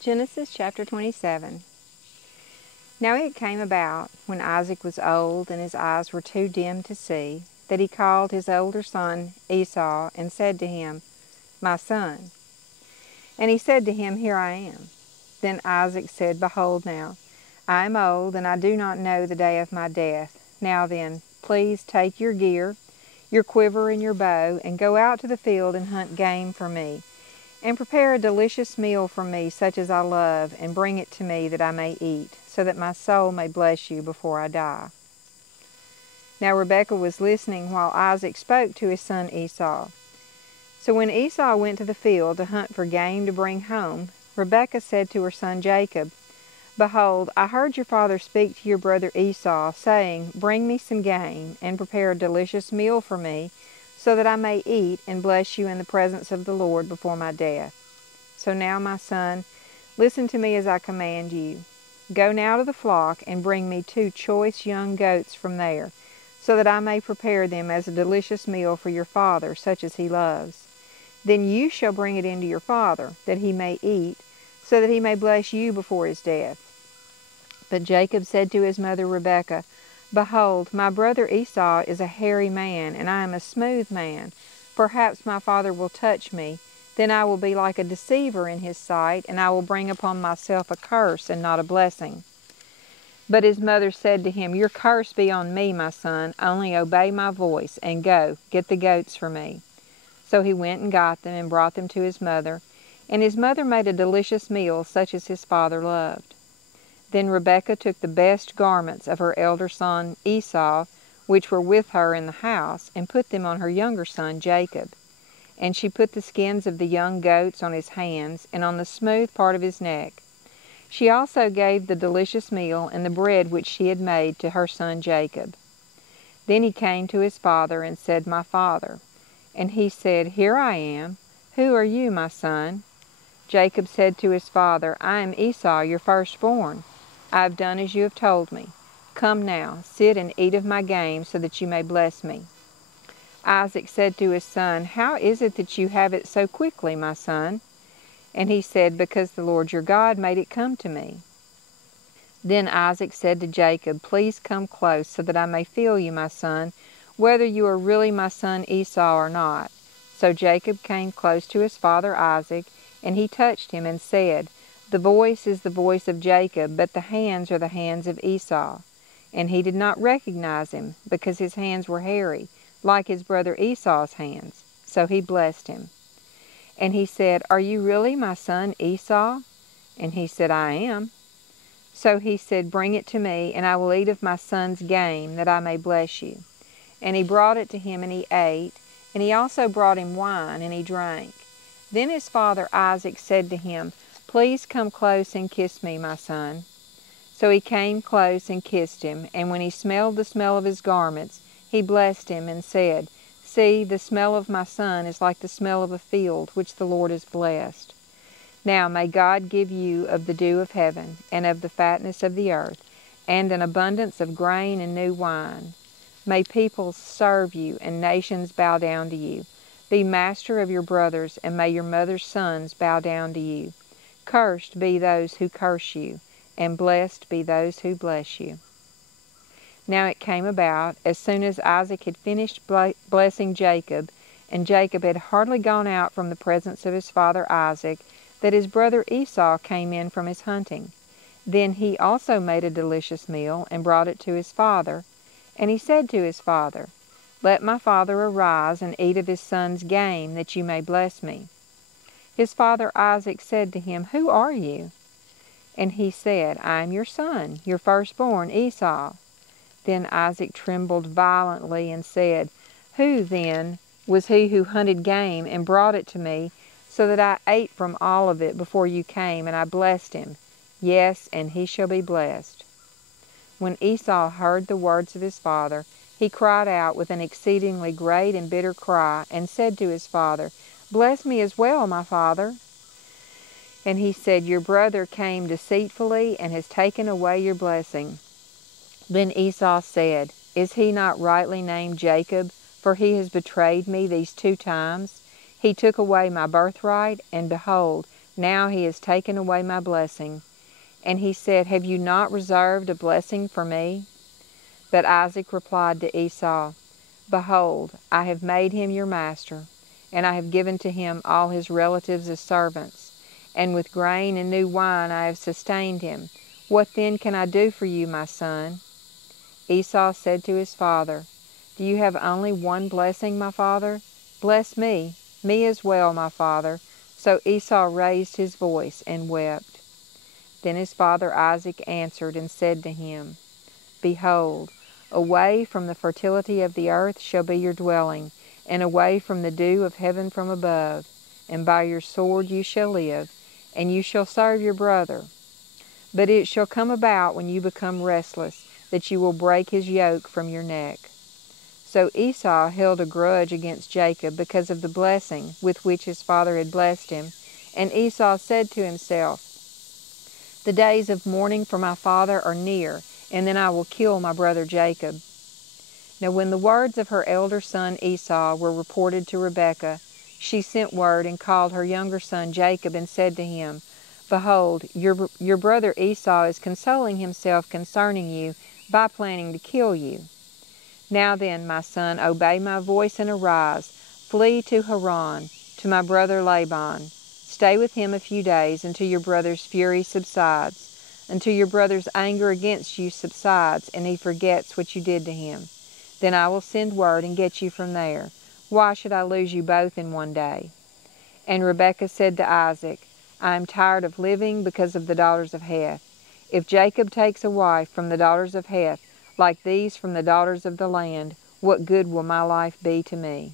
Genesis chapter 27. Now it came about, when Isaac was old and his eyes were too dim to see, that he called his older son Esau and said to him, My son. And he said to him, Here I am. Then Isaac said, Behold now, I am old, and I do not know the day of my death. Now then, please take your gear, your quiver and your bow, and go out to the field and hunt game for me. And prepare a delicious meal for me, such as I love, and bring it to me that I may eat, so that my soul may bless you before I die. Now Rebekah was listening while Isaac spoke to his son Esau. So when Esau went to the field to hunt for game to bring home, Rebekah said to her son Jacob, Behold, I heard your father speak to your brother Esau, saying, Bring me some game, and prepare a delicious meal for me, so that I may eat and bless you in the presence of the Lord before my death. So now, my son, listen to me as I command you. Go now to the flock and bring me 2 choice young goats from there, so that I may prepare them as a delicious meal for your father, such as he loves. Then you shall bring it in to your father, that he may eat, so that he may bless you before his death. But Jacob said to his mother Rebekah, Behold, my brother Esau is a hairy man, and I am a smooth man. Perhaps my father will touch me. Then I will be like a deceiver in his sight, and I will bring upon myself a curse and not a blessing. But his mother said to him, Your curse be on me, my son. Only obey my voice, and go, get the goats for me. So he went and got them, and brought them to his mother. And his mother made a delicious meal, such as his father loved. Then Rebekah took the best garments of her elder son Esau, which were with her in the house, and put them on her younger son Jacob. And she put the skins of the young goats on his hands, and on the smooth part of his neck. She also gave the delicious meal and the bread which she had made to her son Jacob. Then he came to his father and said, My father. And he said, Here I am. Who are you, my son? Jacob said to his father, I am Esau, your firstborn. I have done as you have told me. Come now, sit and eat of my game, so that you may bless me. Isaac said to his son, How is it that you have it so quickly, my son? And he said, Because the Lord your God made it come to me. Then Isaac said to Jacob, Please come close, so that I may feel you, my son, whether you are really my son Esau or not. So Jacob came close to his father Isaac, and he touched him and said, The voice is the voice of Jacob, but the hands are the hands of Esau. And he did not recognize him, because his hands were hairy, like his brother Esau's hands. So he blessed him. And he said, Are you really my son Esau? And he said, I am. So he said, Bring it to me, and I will eat of my son's game, that I may bless you. And he brought it to him, and he ate. And he also brought him wine, and he drank. Then his father Isaac said to him, Please come close and kiss me, my son. So he came close and kissed him, and when he smelled the smell of his garments, he blessed him and said, See, the smell of my son is like the smell of a field which the Lord has blessed. Now may God give you of the dew of heaven, and of the fatness of the earth, and an abundance of grain and new wine. May peoples serve you, and nations bow down to you. Be master of your brothers, and may your mother's sons bow down to you. Cursed be those who curse you, and blessed be those who bless you. Now it came about, as soon as Isaac had finished blessing Jacob, and Jacob had hardly gone out from the presence of his father Isaac, that his brother Esau came in from his hunting. Then he also made a delicious meal, and brought it to his father. And he said to his father, Let my father arise and eat of his son's game, that you may bless me. His father Isaac said to him, Who are you? And he said, I am your son, your firstborn Esau. Then Isaac trembled violently and said, Who, then, was he who hunted game and brought it to me, so that I ate from all of it before you came, and I blessed him? Yes, and he shall be blessed. When Esau heard the words of his father, he cried out with an exceedingly great and bitter cry, and said to his father, Bless me as well, my father. And he said, Your brother came deceitfully, and has taken away your blessing. Then Esau said, Is he not rightly named Jacob? For he has betrayed me these 2 times. He took away my birthright, and behold, Now he has taken away my blessing. And he said, Have you not reserved a blessing for me? But Isaac replied to Esau, Behold, I have made him your master, and I have given to him all his relatives as servants, and with grain and new wine I have sustained him. What then can I do for you, my son? Esau said to his father, Do you have only one blessing, my father? Bless me as well, my father. So Esau raised his voice and wept. Then his father Isaac answered and said to him, Behold, away from the fertility of the earth shall be your dwelling, and away from the dew of heaven from above. And by your sword you shall live, and you shall serve your brother. But it shall come about when you become restless, that you will break his yoke from your neck. So Esau held a grudge against Jacob because of the blessing with which his father had blessed him. And Esau said to himself, The days of mourning for my father are near, and then I will kill my brother Jacob. Now when the words of her elder son Esau were reported to Rebekah, she sent word and called her younger son Jacob and said to him, Behold, your brother Esau is consoling himself concerning you by planning to kill you. Now then, my son, obey my voice and arise. Flee to Haran, to my brother Laban. Stay with him a few days until your brother's fury subsides, until your brother's anger against you subsides, and he forgets what you did to him. Then I will send word and get you from there. Why should I lose you both in one day? And Rebekah said to Isaac, I am tired of living because of the daughters of Heth. If Jacob takes a wife from the daughters of Heth, like these from the daughters of the land, what good will my life be to me?